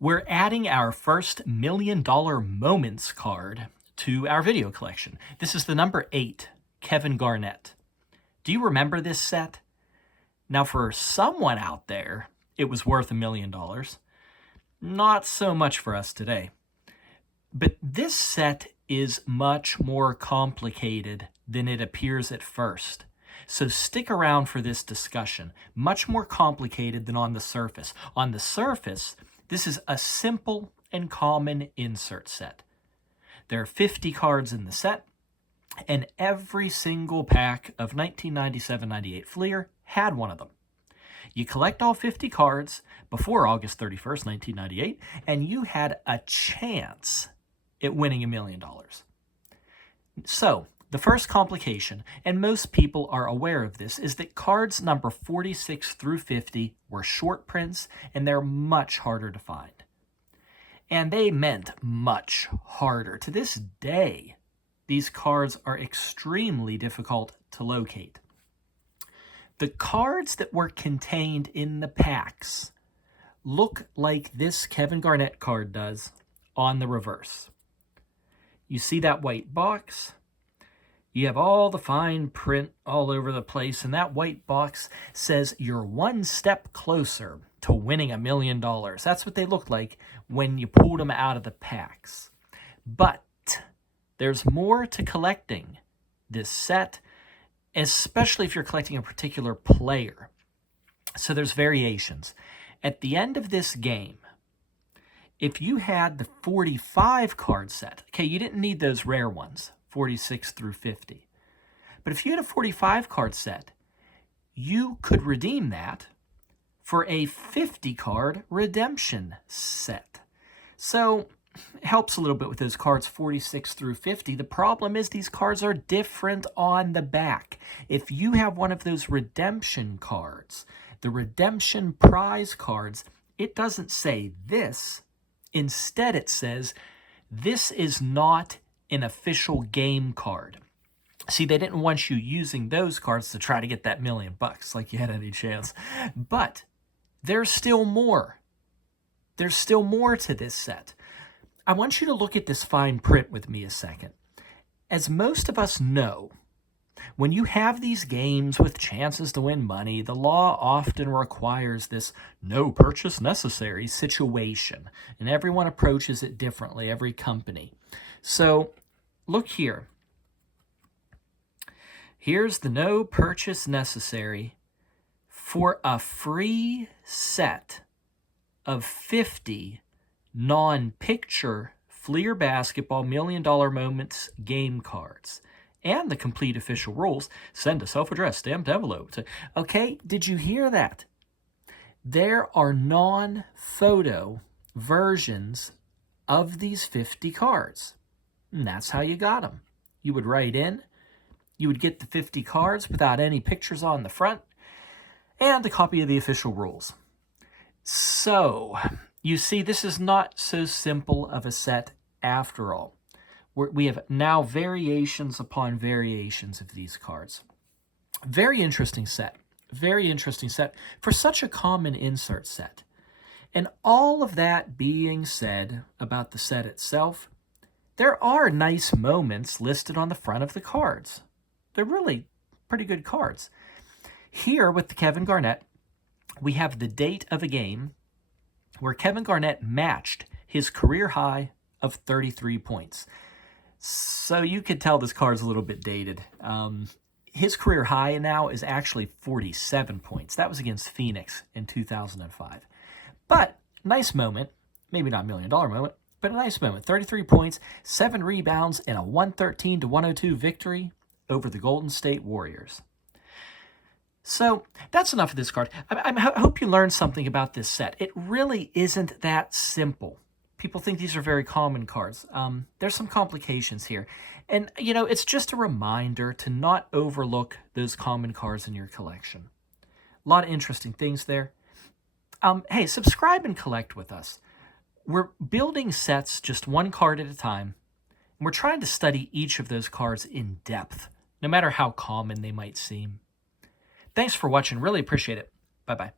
We're adding our first $1 Million Moments card to our video collection. This is the number 8, Kevin Garnett. Do you remember this set? Now, for someone out there, it was worth $1 million. Not so much for us today. But this set is much more complicated than it appears at first. So stick around for this discussion. Much more complicated than on the surface. On the surface, this is a simple and common insert set. There are 50 cards in the set, and every single pack of 1997-98 Fleer had one of them. You collect all 50 cards before August 31st, 1998, and you had a chance at winning $1 million. So, the first complication, and most people are aware of this, is that cards number 46 through 50 were short prints, and they're much harder to find. And they meant much harder. To this day, these cards are extremely difficult to locate. The cards that were contained in the packs look like this Kevin Garnett card does on the reverse. You see that white box? You have all the fine print all over the place, and that white box says you're one step closer to winning $1 million. That's what they looked like when you pulled them out of the packs. But there's more to collecting this set, especially if you're collecting a particular player. So there's variations. At the end of this game, if you had the 45 card set, okay, you didn't need those rare ones, 46 through 50. But if you had a 45 card set, you could redeem that for a 50 card redemption set. So it helps a little bit with those cards 46 through 50. The problem is these cards are different on the back. If you have one of those redemption cards, the redemption prize cards, it doesn't say this. Instead, it says, this is not an official game card. See, they didn't want you using those cards to try to get that $1 million like you had any chance. But there's still more. There's still more to this set. I want you to look at this fine print with me a second. As most of us know, when you have these games with chances to win money, the law often requires this no purchase necessary situation, and everyone approaches it differently, every company. So, look here. Here's the no purchase necessary for a free set of 50 non-picture Fleer Basketball $1 Million Moments game cards. And the complete official rules. Send a self-addressed stamped envelope. Okay, did you hear that? There are non-photo versions of these 50 cards. And that's how you got them. You would write in, you would get the 50 cards without any pictures on the front, and a copy of the official rules. So, you see, this is not so simple of a set after all. We have now variations upon variations of these cards. Very interesting set. Very interesting set for such a common insert set. And all of that being said about the set itself, there are nice moments listed on the front of the cards. They're really pretty good cards. Here with the Kevin Garnett, we have the date of a game where Kevin Garnett matched his career high of 33 points. So you could tell this card's a little bit dated. His career high now is actually 47 points. That was against Phoenix in 2005. But nice moment, maybe not $1 million moment, but a nice moment. 33 points, 7 rebounds, and a 113-102 victory over the Golden State Warriors. So that's enough of this card. I hope you learned something about this set. It really isn't that simple. People think these are very common cards. There's some complications here. And, you know, it's just a reminder to not overlook those common cards in your collection. A lot of interesting things there. Hey, subscribe and collect with us. We're building sets just one card at a time, and we're trying to study each of those cards in depth, no matter how common they might seem. Thanks for watching. Really appreciate it. Bye-bye.